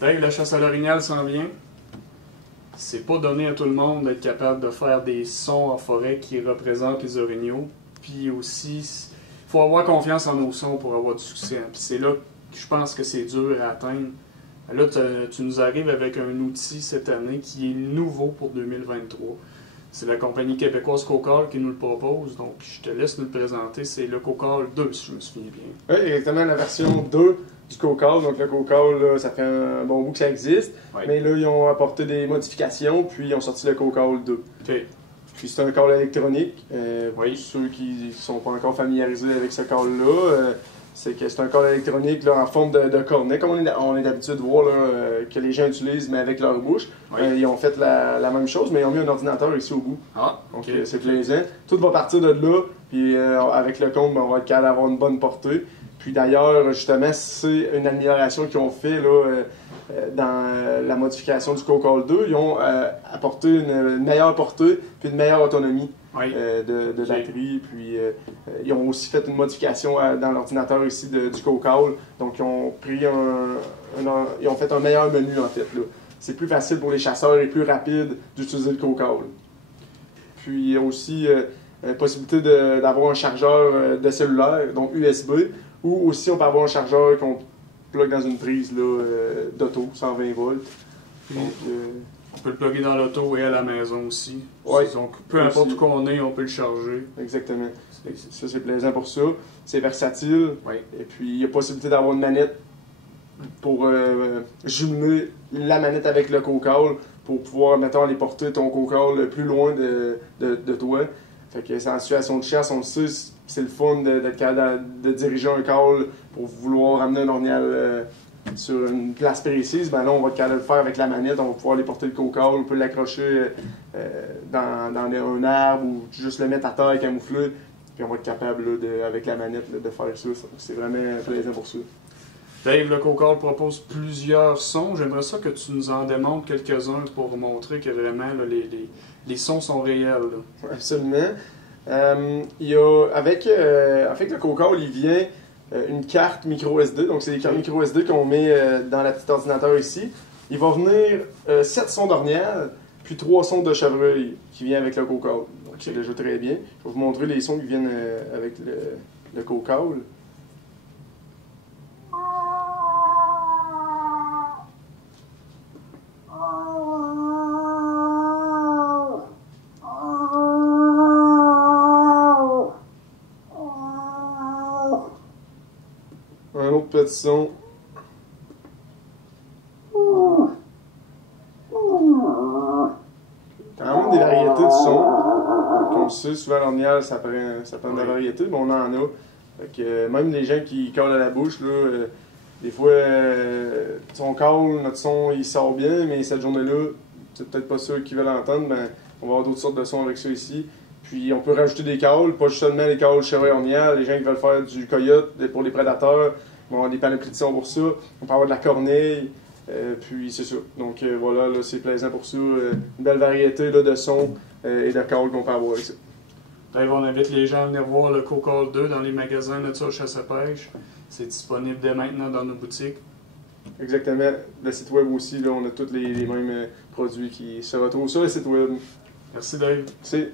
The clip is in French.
Dave, la chasse à l'orignal s'en vient. C'est pas donné à tout le monde d'être capable de faire des sons en forêt qui représentent les orignaux. Puis aussi, il faut avoir confiance en nos sons pour avoir du succès. Puis c'est là que je pense que c'est dur à atteindre. Là, tu nous arrives avec un outil cette année qui est nouveau pour 2023. C'est la compagnie québécoise Cocal qui nous le propose, donc je te laisse nous le présenter. C'est le Cocal 2, si je me souviens bien. Oui, exactement, la version 2 du Cocal. Donc le Cocal, là, ça fait un bon bout que ça existe, Oui. mais là, ils ont apporté des modifications, puis ils ont sorti le Cocal 2. Okay. Puis c'est un call électronique. Oui. Pour ceux qui ne sont pas encore familiarisés avec ce call-là, c'est que c'est un call électronique là, en forme de cornet, comme on est d'habitude de voir là, que les gens utilisent, mais avec leur bouche. Oui. Ils ont fait la même chose, mais ils ont mis un ordinateur ici au bout. Ah, Donc ok. c'est plaisant. Tout va partir de là, puis avec le compte, on va être capable d'avoir une bonne portée. Puis d'ailleurs, justement, c'est une amélioration qu'ils ont fait là, dans la modification du Cocal 2. Ils ont apporté une meilleure portée puis une meilleure autonomie Oui. de batterie. Puis ils ont aussi fait une modification dans l'ordinateur ici du Cocal. Donc ils ont pris ils ont fait un meilleur menu en fait. C'est plus facile pour les chasseurs et plus rapide d'utiliser le Cocal. Puis il y a aussi la possibilité d'avoir un chargeur de cellulaire, donc USB, ou aussi on peut avoir un chargeur qu'on plug dans une prise d'auto, 120 volts. Donc, On peut le plugger dans l'auto et à la maison aussi. Ouais. Donc, peu importe où qu'on est, on peut le charger. exactement. Ça, c'est plaisant pour ça. C'est versatile. Oui. Et puis, il y a possibilité d'avoir une manette pour jumeler la manette avec le Cocal pour pouvoir, mettons, aller porter ton Cocal plus loin de toi. Fait que c'est en situation de chasse, on le sait, c'est le fun d'être capable de diriger un call pour vouloir amener un orignal sur une place précise. Ben là, on va être capable de le faire avec la manette, on va pouvoir aller porter le Cocal, on peut l'accrocher dans un arbre ou juste le mettre à terre camouflé. Puis on va être capable, là, avec la manette, là, de faire ça. C'est vraiment plaisant pour ça. Dave, le Cocal propose plusieurs sons. J'aimerais ça que tu nous en démontres quelques-uns pour montrer que vraiment là, les sons sont réels. Là. Absolument. Il y a, avec le Cocal, il vient une carte micro SD. Donc, c'est des cartes micro SD qu'on met dans la petite ordinateur ici. Il va venir 7 sons d'orignal, puis 3 sons de chevreuil qui viennent avec le Cocal. Donc, c'est déjà très bien. Je vais vous montrer les sons qui viennent avec le Cocal. Un autre petit son. Quand même des variétés de sons. Comme on le sait, souvent l'orignal, ça prend de la variété, mais on en a. Fait que, même les gens qui collent à la bouche, là, des fois, son call, notre son, il sort bien, mais cette journée-là, c'est peut-être pas ceux qui veulent l'entendre, mais on va avoir d'autres sortes de sons avec ça ici. Puis on peut rajouter des calls, pas seulement les calls chevreuil orignal, les gens qui veulent faire du coyote pour les prédateurs, on va avoir des panoplies de son pour ça, on peut avoir de la corneille, puis c'est ça. Donc voilà, là, c'est plaisant pour ça, une belle variété là, de sons et de calls qu'on peut avoir avec ça. Dave, on invite les gens à venir voir le Cocal 2 dans les magasins Nature Chasse à Pêche. C'est disponible dès maintenant dans nos boutiques. Exactement. Le site web aussi, là, on a tous les mêmes produits qui se retrouvent sur le site web. Merci Dave. C'est